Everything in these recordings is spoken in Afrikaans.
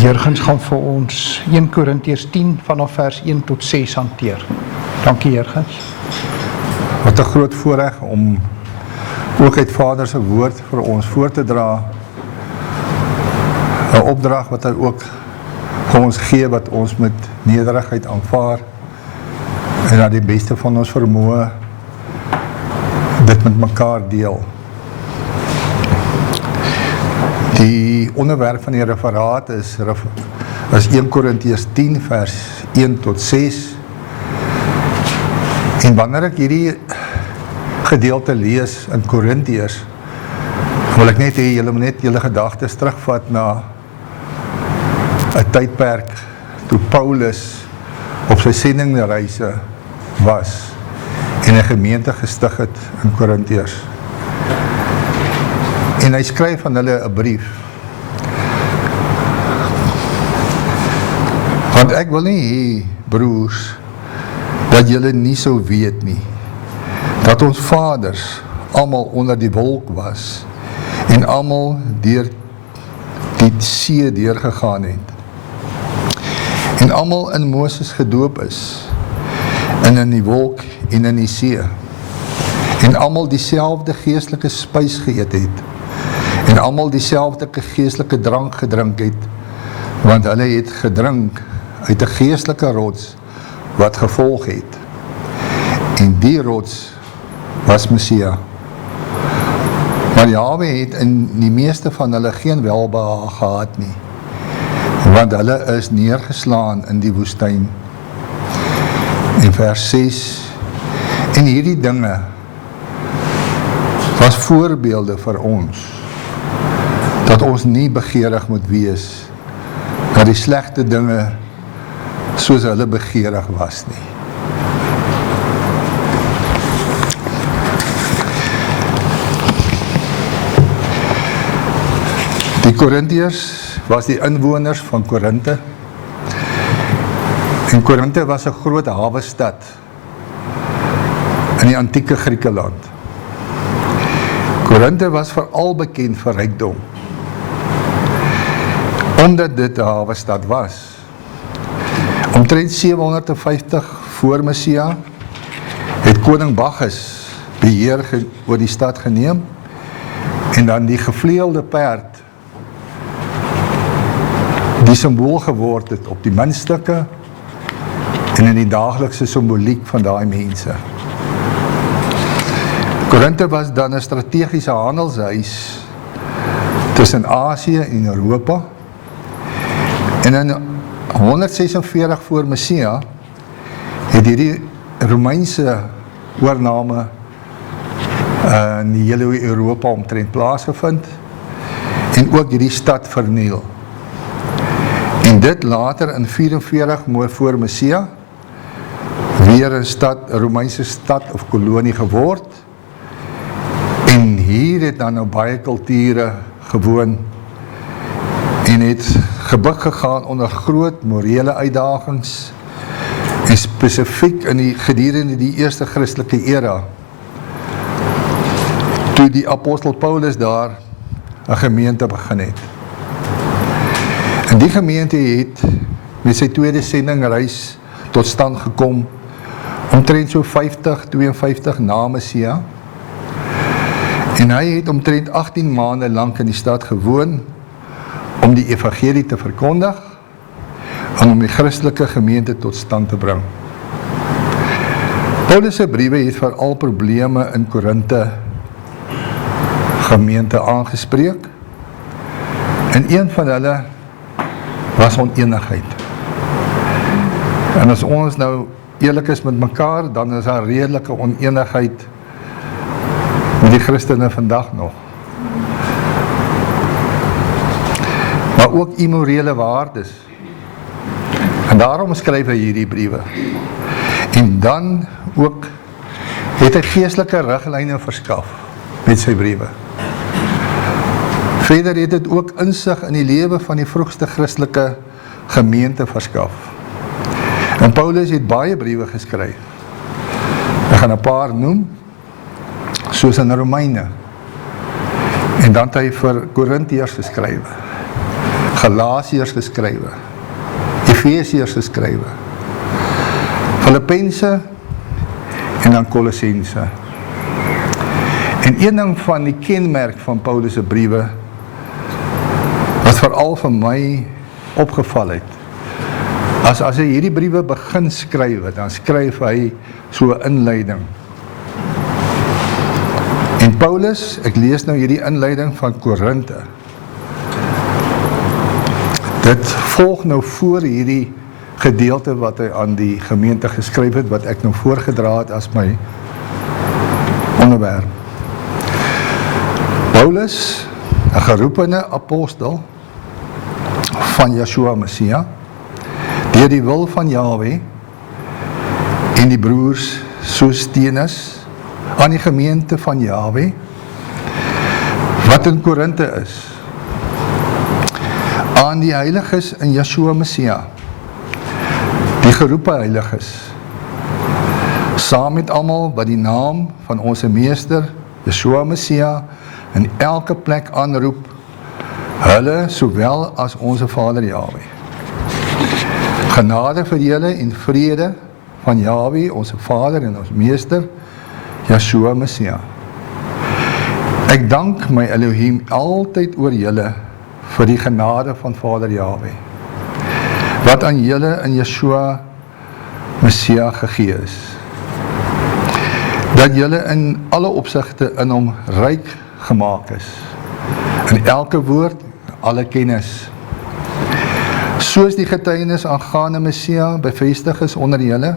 Jurgens gaan vir ons 1 Korintiërs 10 vanaf vers 1 tot 6 hanteer. Dankie Jurgens. Wat 'n groot voorreg om ook uit Vader se woord vir ons voor te dra. 'n Opdrag wat hy ook vir ons gee, wat ons met nederigheid aanvaar en na die beste van ons vermoë dit met mekaar deel. Die onderwerp van die referaat is 1 Korintiërs 10 vers 1 tot 6. En wanneer ek hierdie gedeelte lees in Korintiërs, wil ek net hê julle moet net julle gedagtes terugvat na 'n tydperk toe Paulus op sy sendingreise was en 'n gemeente gestig het in Korintiërs. En hy skryf aan hulle 'n brief. Want ek wil nie hê, broers, dat julle nie sou weet nie, dat ons vaders almal onder die wolk was en almal deur die see deurgegaan het. En almal in Moses gedoop is, en in die wolk en in die see. En almal dieselfde geestelike spys geëet het, en almal dieselfde geestelike drank gedrink het, want hulle het gedrink uit 'n geestelike rots wat gevolg het. En die rots was Messia. Maar Jahwe het in die meeste van hulle geen welbehaag gehad nie, want hulle is neergeslaan in die woestyn. In vers 6, en hierdie dinge was voorbeelde vir ons, dat ons nie begeerig moet wees, dat die slegte dinge soos hulle begeerig was nie. Die Korintiërs was die inwoners van Korinthe. En Korinthe was 'n groot hawestad in die antieke Griekeland. Korinthe was veral bekend vir rykdom, omdat dit 'n hawestad was. Omtrent 750 voor Messia het koning Bacchus beheer oor die stad geneem en dan die gevleelde perd die symbool geword het op die muntstukke en in die daaglikse simboliek van daai mense. Korinthe was dan 'n strategiese handelshuis tussen Asië en Europa. En in 146 voor Messia het hierdie Romeinse oorname in die hele Europa omtrent plaasgevind en ook hierdie stad verniel. En dit later in 44 voor Messia weer 'n Romeinse stad of kolonie geword. En hier het dan nou baie kulture gewoon en het gebuk gegaan onder groot morele uitdagings en spesifiek gedurende die eerste Christelike era, toe die apostel Paulus daar 'n gemeente begin het. En die gemeente het met sy tweede sendingreis tot stand gekom omtrent so 52 na Messia. En hy het omtrent 18 maande lank in die stad gewoon om die evangelie te verkondig en om die Christelike gemeente tot stand te bring. Paulus se briewe het veral probleme in Korinthe gemeente aangespreek. En een van hulle was oneenigheid. En as ons nou eerlik is met mekaar, dan is daar redelike oneenigheid met die Christene vandag nog. Maar ook immorele waardes. En daarom skryf hy hierdie briewe. En dan ook het hy geestelike riglyne verskaf met sy briewe. Verder het dit ook insig in die lewe van die vroegste Christelike gemeente verskaf. En Paulus het baie briewe geskryf. Ek gaan 'n paar noem, soos in Romeine. En dan het hy vir Korintiërs geskrywe. Galasiërs geskrywe, Efesiërs geskrywe, Filippense en dan Kolossense. En een ding van die kenmerk van Paulus se briewe wat veral vir my opgeval het, as hy hierdie briewe begin skryf, dan skryf hy so 'n inleiding. En Paulus, ek lees nou hierdie inleiding van Korinte. Dit volg nou voor hierdie gedeelte wat hy aan die gemeente geskryf het, wat ek nou voorgedra het as my onderwerp. Paulus, 'n geroepene apostel van Yeshua Messia, deur die wil van Jahwe en die broers Sosthenes aan die gemeente van Jahwe, wat in Korinte is, aan die heiliges in Yeshua Messia, die geroepe heiliges, saam met almal wat die naam van ons meester Yeshua Messia in elke plek aanroep, hulle sowel as onze Vader Jahwe. Genade vir julle en vrede van Jahwe, onze Vader en ons meester Yeshua Messia. Ek dank my Elohim altyd oor julle vir die genade van Vader Jahwe, wat aan julle in Yeshua Messia gegee is, dat julle in alle opsigte in hom ryk gemaak is, in elke woord, alle kennis, soos die getuienis aangaande Messia bevestig is onder julle,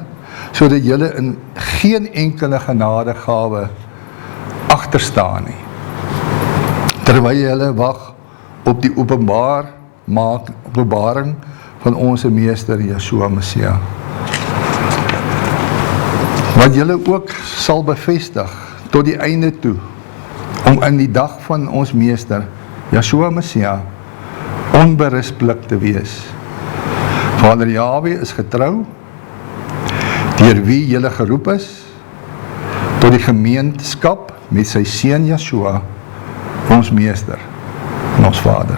sodat julle in geen enkele genadegawe agterstaan nie, terwyl julle wag op die openbaring van onze meester Yeshua Messia, wat julle ook sal bevestig tot die einde toe, om in die dag van ons meester Yeshua Messia onberispelik te wees. Vader Jahwe is getrou, deur wie julle geroep is, tot die gemeenskap met sy seun Yeshua, ons meester en ons Vader.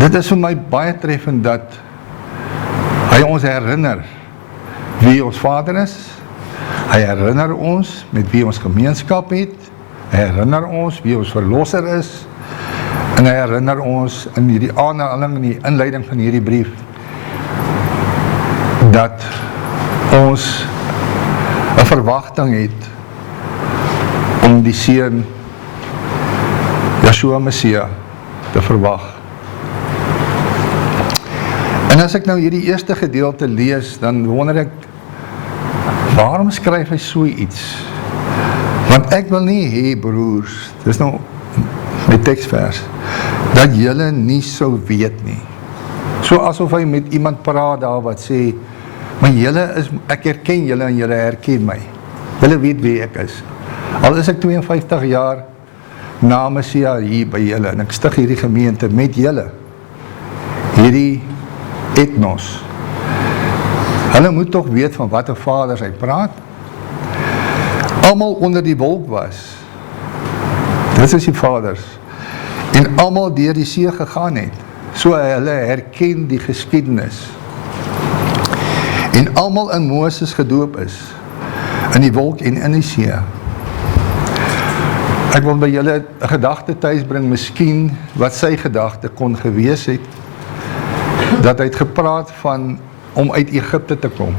Dit is vir my baie treffend dat hy ons herinner wie ons Vader is, hy herinner ons met wie ons gemeenskap het, hy herinner ons wie ons verlosser is, en hy herinner ons in hierdie aanhaling, in die inleiding van hierdie brief, dat ons 'n verwagting het om die seun Yeshua Messia te verwag. En as ek nou hierdie eerste gedeelte lees, dan wonder ek, waarom skryf hy so iets? Want ek wil nie hê, broers, dis nou my teksvers, dat julle nie sou weet nie. So asof hy met iemand praat daar wat sê, maar julle is, ek herken julle en julle herken my. Julle weet wie ek is. Al is ek 52 jaar na Messia hier by julle, en ek stig hierdie gemeente met julle, hierdie etnos. Hulle moet toch weet van wat 'n Vader hy praat. Almal onder die wolk was. Dit is die Vaders. En almal deur die see gegaan het. So hulle herken die geskiedenis. En almal in Moses gedoop is, in die wolk en in die see. Ek wil by julle 'n gedagte tuisbring, miskien wat sy gedagte kon gewees het, dat hy het gepraat van om uit Egipte te kom.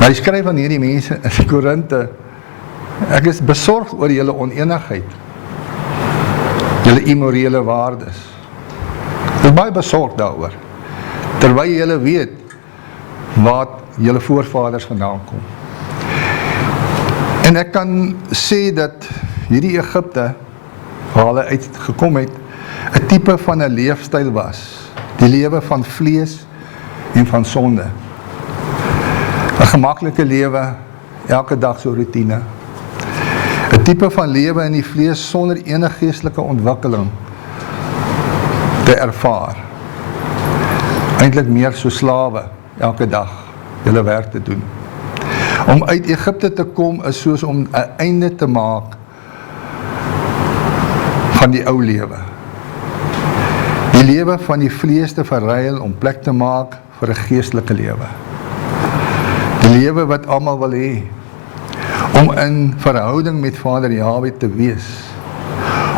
Maar hy skryf aan hierdie mense in Korinte, ek is besorgd oor julle oneenigheid, julle immorele waardes. Ek is baie besorgd daaroor, terwyl julle weet wat julle voorvaders vandaan kom. En ek kan sê dat hierdie Egipte, waar hulle uitgekom het, 'n tipe van 'n leefstyl was, die lewe van vlees en van sonde. 'n gemaklike lewe, elke dag so routine. 'n tipe van lewe in die vlees sonder enige geestelike ontwikkeling te ervaar. Eintlik meer so slawe, elke dag, julle werk te doen. Om uit Egipte te kom is soos om 'n einde te maak van die ou lewe. Die lewe van die vlees te verruil om plek te maak vir 'n geestelike lewe. Die lewe wat almal wil hê, om in verhouding met Vader Jahwe te wees,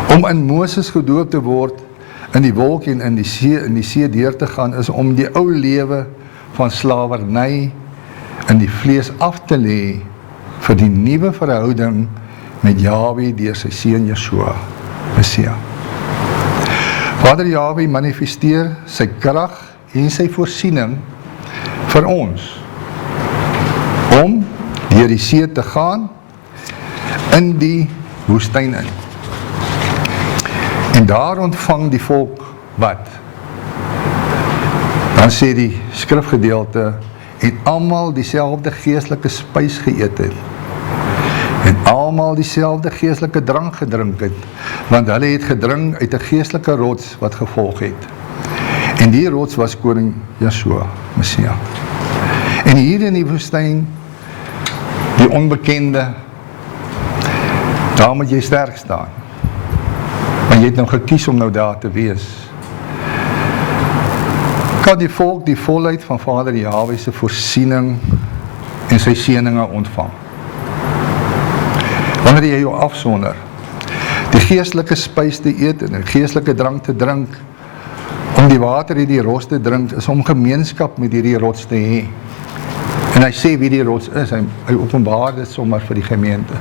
om in Moses gedoop te word, in die wolk en in die see deur te gaan, is om die ou lewe van slawerny in die vlees af te lê vir die nuwe verhouding met Jahwe deur sy seun Yeshua, Messia. Vader Jahwe manifesteer sy krag en sy voorsiening vir ons, om deur die see te gaan in die woestyn in. En daar ontvang die volk wat? Dan sê die skrifgedeelte, en almal dieselfde geestelike spys geëet het, en almal dieselfde geestelike drank gedrink het, want hulle het gedrink uit 'n geestelike rots wat gevolg het. En die rots was koning Yeshua, Messia. En hier in die woestyn, die onbekende, daar moet jy sterk staan. Maar jy het nou gekies om nou daar te wees. Kan die volk die volheid van Vader Jahwe se voorsiening en sy seëninge ontvang. Wanneer jy jou afsonder, die geestelike spys te eet en die geestelike drank te drink, om die water uit die rots te drink, is om gemeenskap met hierdie rots te hê. En hy sê wie die rots is, hy openbaar dit sommer vir die gemeente.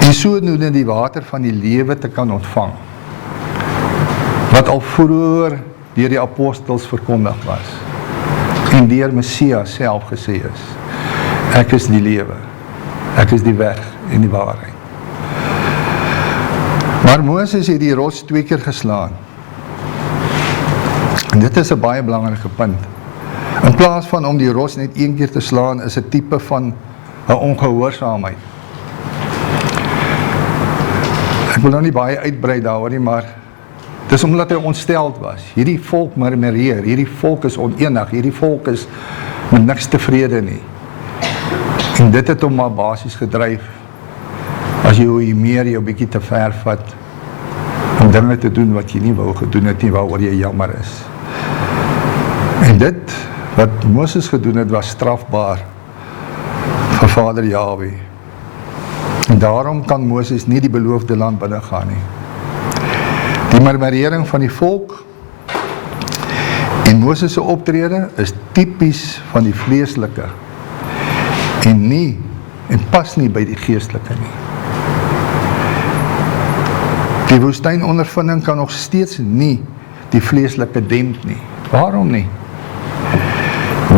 En sodoende die water van die lewe te kan ontvang, wat al vroeër deur die apostels verkondig was, en deur Messias self gesê is, ek is die lewe, ek is die weg en die waarheid. Maar Moses het die rots 2 keer geslaan, en dit is 'n baie belangrike punt. In plaas van om die rots net 1 keer te slaan, is 'n tipe van 'n ongehoorsaamheid. Ek wil nou nie baie uitbrei daaroor nie, maar dis omdat hy ontsteld was. Hierdie volk murmureer, hierdie volk is onenig, hierdie volk is met niks tevrede nie. En dit het hom maar basies gedryf, as jy meer jou bietjie te ver vat, om dinge te doen wat jy nie wou gedoen het nie, waaroor jy jammer is. En dit wat Moses gedoen het, was strafbaar vir Vader Jahwe. En daarom kan Moses nie die beloofde land binnegaan nie. Die murmurering van die volk en Moses se optrede is tipies van die vleeslike en pas nie by die geestelike nie. Die woestynondervinding kan nog steeds nie die vleeslike demp nie. Waarom nie?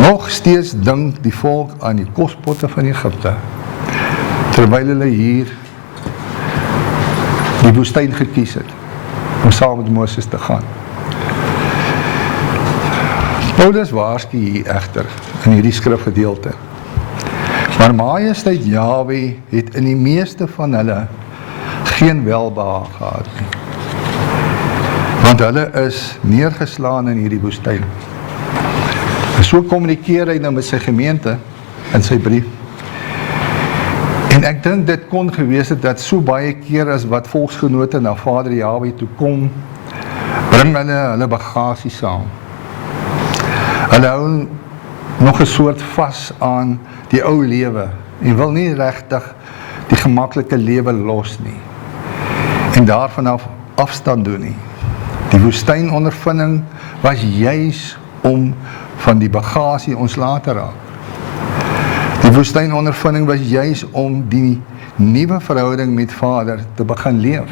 Nog steeds dink die volk aan die kospotte van Egipte, terwyl hulle hier die woestyn gekies het, om saam met Moses te gaan. Paulus waarsku hier egter, in hierdie skrifgedeelte, maar Majesteit Jahwe het in die meeste van hulle geen welbehaag gehad nie, want hulle is neergeslaan in hierdie woestyn. En so kommunikeer hy nou met sy gemeente in sy brief. En ek dink dit kon gewees het dat so baie keer as wat volksgenote na Vader Jahwe toe kom, bring hulle bagasie saam. Hulle hou nog 'n soort vas aan die ou lewe en wil nie regtig die gemaklike lewe los nie en daarvan afstand doen nie. Die woestynondervinding was juis om van die bagasie ontslae te raak. Die woestynondervinding was juis om die nuwe verhouding met Vader te begin leef,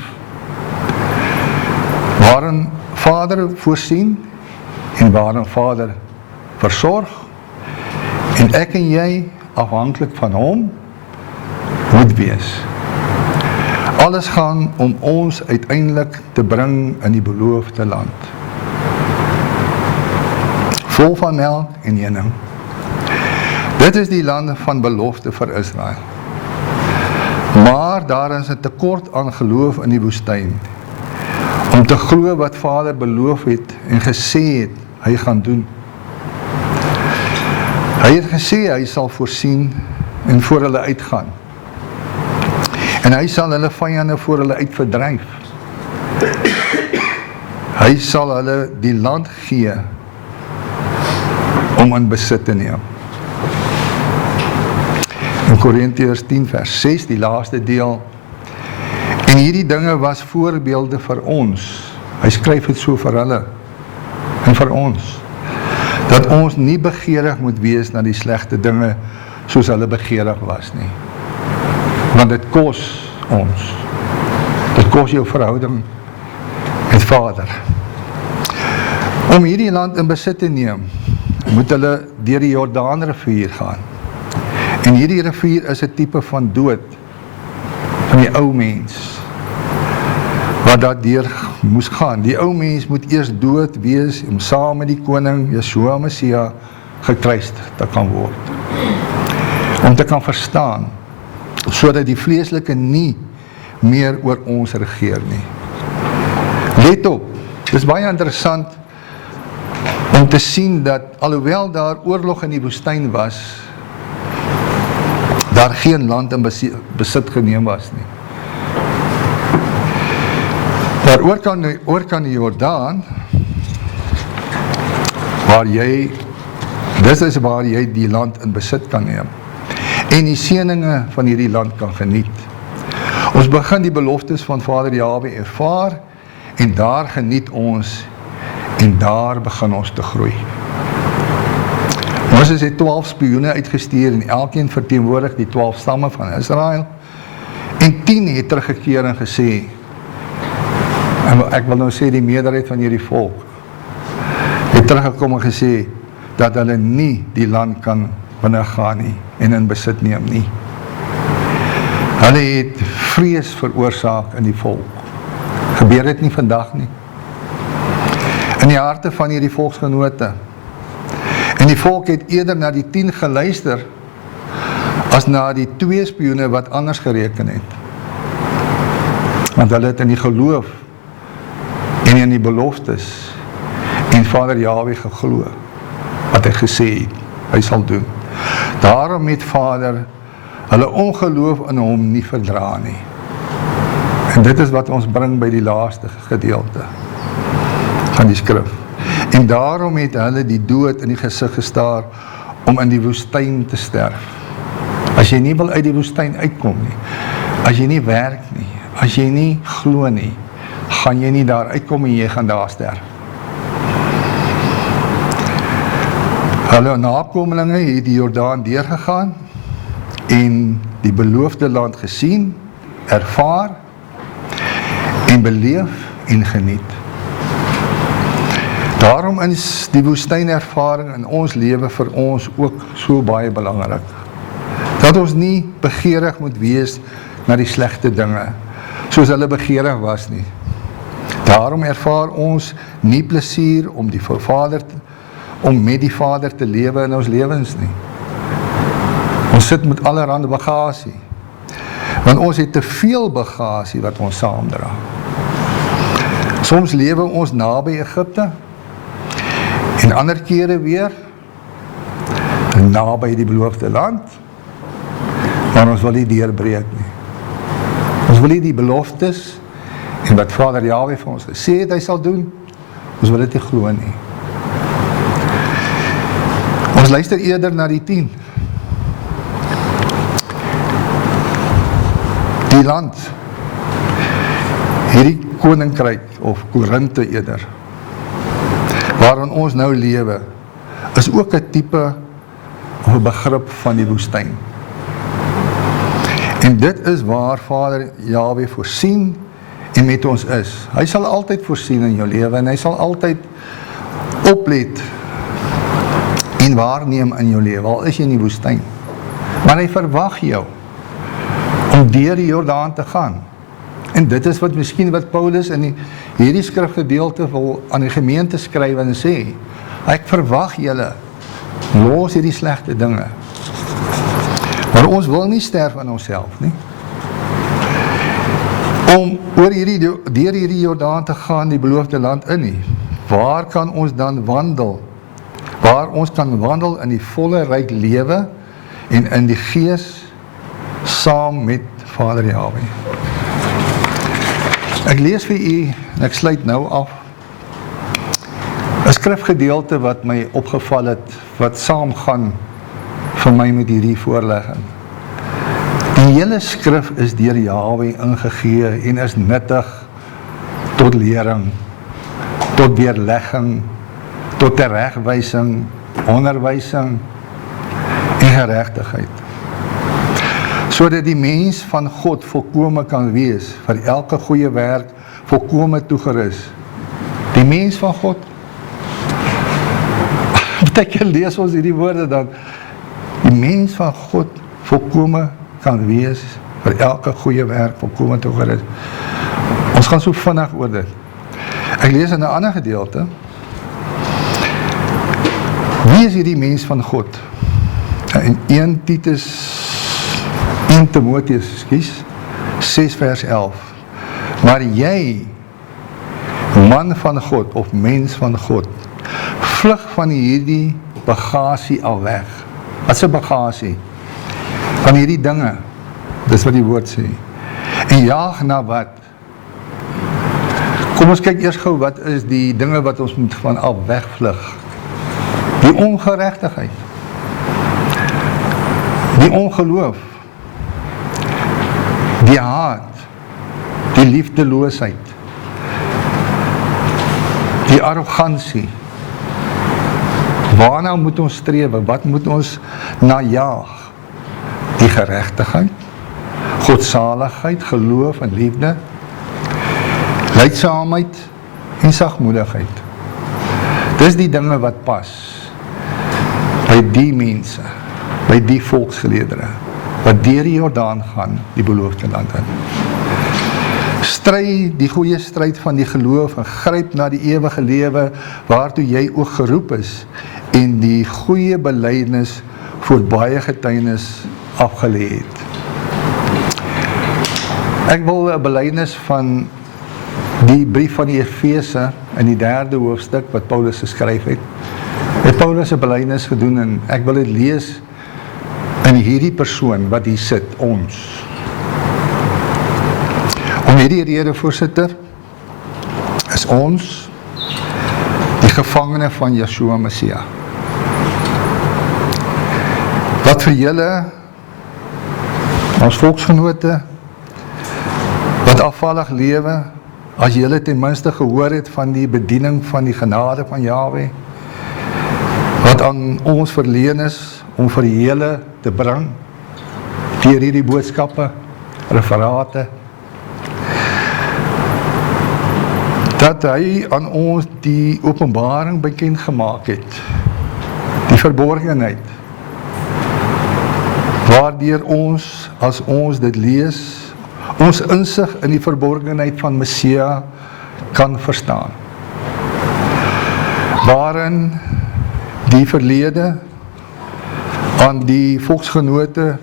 waarin Vader voorsien en waarin Vader versorg en ek en jy afhanklik van hom moet wees. Alles gaan om ons uiteindelik te bring in die beloofde land, vol van melk en honing. Dit is die land van belofte vir Israel. Maar daar is 'n tekort aan geloof in die woestyn, om te glo wat Vader beloof het en gesê het hy gaan doen. Hy het gesê hy sal voorsien en voor hulle uitgaan. En hy sal hulle vyande voor hulle uit verdryf. Hy sal hulle die land gee om in besit te neem. In Korintiërs 10 vers 6, die laaste deel. En hierdie dinge was voorbeelde vir ons. Hy skryf dit so vir hulle en vir ons. Dat ons nie begeerig moet wees na die slegte dinge soos hulle begeerig was nie. Want dit kos ons. Dit kos jou verhouding met Vader. Om hierdie land in besit te neem, moet hulle deur die Jordaanrivier gaan. En hierdie rivier is 'n tipe van dood van die ou mens wat daar deur moes gaan. Die ou mens moet eers dood wees om saam met die koning Yeshua Messia gekruisig te kan word. Om te kan verstaan, sodat die vleeslike nie meer oor ons regeer nie. Let op, dit is baie interessant om te sien dat alhoewel daar oorlog in die woestyn was, daar geen land in besit geneem was nie. Daar oor kan die Jordaan, dis is waar jy die land in besit kan neem, en die seëninge van hierdie land kan geniet. Ons begin die beloftes van Vader Jahwe ervaar, en daar geniet ons, en daar begin ons te groei. Moses het 12 spioene uitgestuur, en elkeen verteenwoordig die 12 stamme van Israel, en 10 het teruggekeer en gesê, en ek wil nou sê die meerderheid van hierdie volk, het teruggekom en gesê, dat hulle nie die land kan binnegaan nie, en in besit neem nie. Hulle het vrees veroorsaak in die volk. Gebeur dit nie vandag nie. In die harte van hierdie volksgenote. En die volk het eerder na die 10 geluister, as na die 2 spioene wat anders gereken het. Want hulle het in die geloof, en in die beloftes, en Vader Jahwe geglo, wat hy gesê het, hy sal doen. Daarom het Vader hulle ongeloof in hom nie verdra nie. En dit is wat ons bring by die laaste gedeelte van die skrif. En daarom het hulle die dood in die gesig gestaar om in die woestyn te sterf. As jy nie wil uit die woestyn uitkom nie, as jy nie werk nie, as jy nie glo nie, gaan jy nie daar uitkom en jy gaan daar sterf. Hulle nakomelinge het die Jordaan deurgegaan en die beloofde land gesien, ervaar en beleef en geniet. Daarom is die woestynervaring in ons lewe vir ons ook so baie belangrik. Dat ons nie begeerig moet wees na die slegte dinge, soos hulle begeerig was nie. Daarom ervaar ons nie plesier om met die Vader te lewe in ons lewens nie. Ons sit met allerhande bagasie, want ons het te veel bagasie wat ons saamdra. Soms lewe ons naby Egipte, en ander kere weer naby die beloofde land, maar ons wil nie deurbreek nie. Ons wil nie die beloftes en wat Vader Jahwe vir ons gesê het hy sal doen, ons wil dit nie glo nie. Ons luister eerder na die 10. Die land, hierdie koninkryk of Korinthe eerder, waarin ons nou lewe, is ook 'n tipe of 'n begrip van die woestyn. En dit is waar Vader Jahwe voorsien en met ons is. Hy sal altyd voorsien in jou lewe en hy sal altyd oplet en waarneem in jou lewe, al is jy in die woestyn. Maar hy verwag jou om deur die Jordaan te gaan. En dit is wat Paulus in hierdie skrifgedeelte wil aan die gemeente skryf en sê, ek verwag julle, los hierdie slegte dinge. Maar ons wil nie sterf aan onsself nie. Om deur hierdie Jordaan te gaan, die beloofde land in nie. Waar kan ons dan wandel? Waar ons kan wandel in die volle ryk lewe en in die gees saam met Vader Jahwe. Ek lees vir u, en ek sluit nou af, 'n skrifgedeelte wat my opgeval het, wat saamgaan vir my met hierdie voorlegging. Die hele skrif is deur Jahwe ingegee en is nuttig tot lering, tot weerlegging, tot teregwysing, onderwysing en geregtigheid. Sodat die mens van God volkome kan wees, vir elke goeie werk volkome toegerus. Die mens van God. Baie keer lees ons hierdie woorde dan, die mens van God volkome kan wees, vir elke goeie werk volkome toegerus. Ons gaan so vinnig oor dit. Ek lees in 'n ander gedeelte. Wie is hierdie mens van God? In 1 Timotheus, 6 vers 11. Maar jy, man van God, of mens van God, vlug van hierdie bagasie al weg. Wat is 'n bagasie? Van hierdie dinge, dis wat die woord sê. En jaag na wat? Kom ons kyk eers gou, wat is die dinge wat ons moet van af wegvlug? Die ongeregtigheid, die ongeloof, die haat, die liefdeloosheid, die arrogansie. Waarna moet ons strewe? Wat moet ons najaag? Die geregtigheid, godsaligheid, geloof en liefde, lydsaamheid en sagmoedigheid. Dis die dinge wat pas by die mense, by die volksgeleerdere, wat deur die Jordaan gaan, die beloofde land in. Stry die goeie stryd van die geloof en gryp na die ewige lewe waartoe jy ook geroep is en die goeie belydenis voor baie getuienis afgelê het. Ek wil 'n belydenis van die brief van die Efese in die 3de hoofstuk wat Paulus geskryf het. Het Paulus 'n belydenis gedoen en ek wil dit lees in hierdie persoon wat hier sit, ons. Om hierdie rede, voorsitter, is ons die gevangene van Yeshua Messia. Wat vir julle, ons volksgenote, wat afvallig lewe, as julle ten minste gehoor het van die bediening van die genade van Jahwe, wat aan ons verleen is, om vir julle te bring, deur hierdie boodskappe, referate, dat hy aan ons die openbaring bekend gemaak het, die verborgenheid, waardeur ons, as ons dit lees, ons insig in die verborgenheid van Messia kan verstaan. Waarin die verlede aan die volksgenote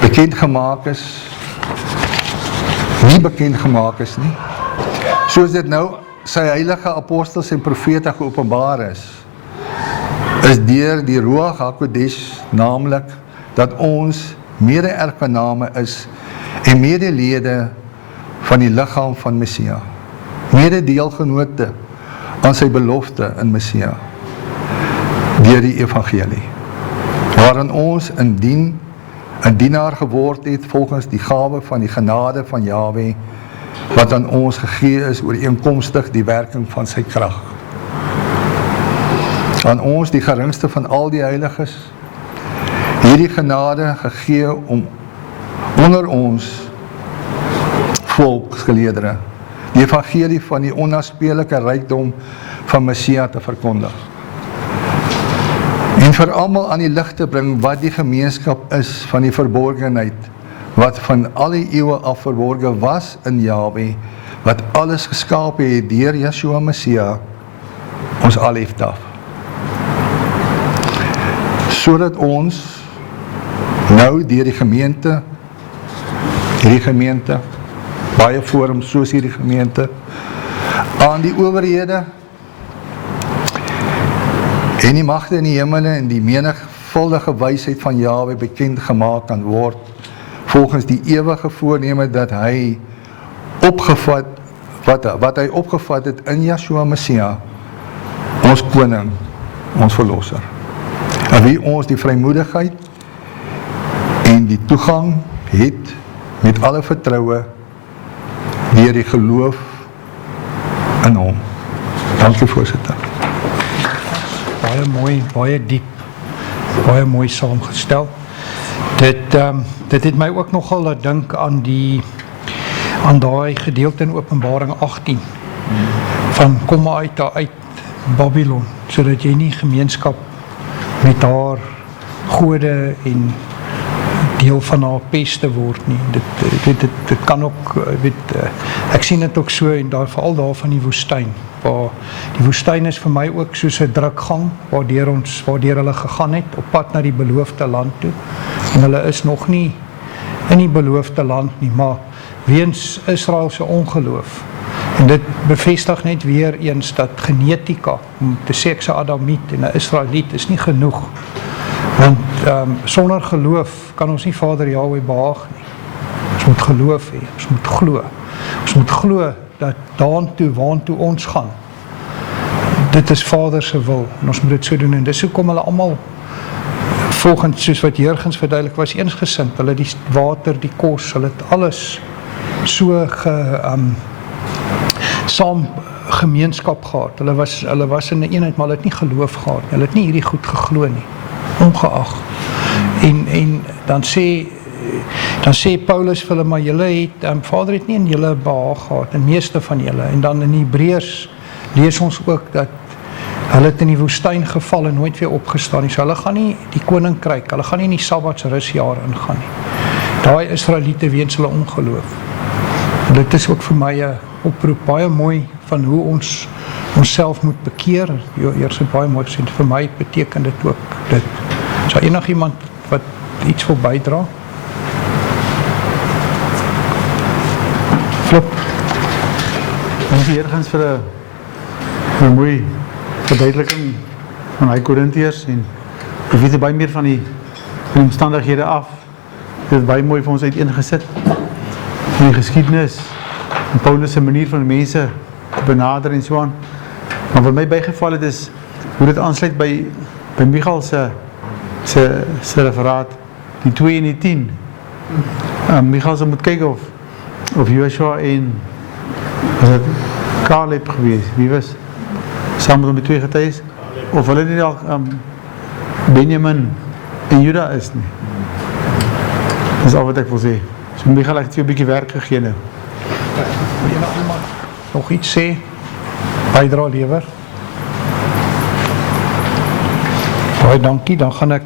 bekend gemaak is, nie bekend gemaak is nie, soos dit nou sy heilige apostels en profete geopenbaar is deur die Ruach HaKodesh, naamlik dat ons mede-erfgename is en medelede van die liggaam van Messia, mededeelgenote aan sy belofte in Messia, deur die evangelie, waarin ons indien 'n dienaar geword het volgens die gawe van die genade van Jahwe, wat aan ons gegee is ooreenkomstig die werking van sy krag. Aan ons, die geringste van al die heiliges, hierdie genade gegee om onder ons volksgeleerdere die evangelie van die onnaspeurlike rykdom van Messia te verkondig. En vir almal aan die lig te bring wat die gemeenskap is van die verborgenheid, wat van al die eeue af verborgen was in Jahwe, wat alles geskape het deur Yeshua Messia, ons alheft af. Sodat ons nou deur die gemeente, baie forums soos hierdie gemeente, aan die owerhede en die magte in die hemele en die menigvuldige wysheid van Jahwe bekend gemaak kan word volgens die ewige voorneme dat hy opgevat, wat hy opgevat het in Yeshua Messia, ons koning, ons verlosser, en wie ons die vrymoedigheid en die toegang het met alle vertroue deur die geloof in hom. Dankie voorsitter. Baie mooi, baie diep, baie mooi saamgestel. Dit het my ook nogal laat dink aan daai gedeelte in Openbaring 18, van kom maar uit Babylon, sodat jy nie gemeenskap met haar gode en deel van haar peste word nie. Dit kan ook, ek sien dit ook so, en veral daar van die woestyn, waar die woestyn is vir my ook soos 'n drukgang, waardeur hulle gegaan het, op pad na die beloofde land toe, en hulle is nog nie in die beloofde land nie, maar weens Israel se ongeloof. En dit bevestig net weer eens dat genetika, om te sê ek 'n Adamiet en 'n Israeliet, is nie genoeg. Want sonder geloof kan ons nie Vader Jahwe behaag nie. Ons moet geloof hê, ons moet glo. Ons moet glo dat daartoe, waantoe ons gaan, dit is Vader se wil, en ons moet dit so doen, en dis hoekom hulle almal, volgens soos wat Jurgens verduidelik, was eensgesind, hulle die water, die kos, hulle het alles so saam gemeenskap gehad, hulle was in 'n eenheid, maar hulle het nie geloof gehad nie, hulle het nie hierdie goed geglo nie, ongeag, en dan sê Paulus vir hulle, maar julle het, Vader het nie in julle behaag gehad, in meeste van julle, en dan in Hebreërs lees ons ook dat hulle het in die woestyn geval en nooit weer opgestaan nie, so hulle gaan nie die koninkryk, hulle gaan nie in die Sabbatsrusjaar ingaan nie, daai Israeliete weens hulle ongeloof. En dit is ook vir my 'n oproep, baie mooi, van hoe ons onsself moet bekeer. Eers het baie mooi gesê, vir my beteken dit ook dit. Is daar enigiemand wat iets wil bydra? Flip. Dankie Jurgens vir 'n mooi verduideliking van hy Korintiërs, en ek weet baie meer van die omstandighede af. Dit is baie mooi vir ons uiteengesit, van die geskiedenis, en Paulus se manier van mense te benader en so aan. Maar wat my bygeval het is, hoe dit aansluit by Michael se referaat, die 2 en die 10. Michael se moet kyk of Joshua en was het Caleb gewees, wie was saam met hom die 2 getuies, of hulle nie al Benjamin en Juda is nie. Dis al wat ek wil sê. So Michael het 'n bietjie werk gegee nou. Iemand nog iets sê, bydra lewer? Baie dankie, dan gaan ek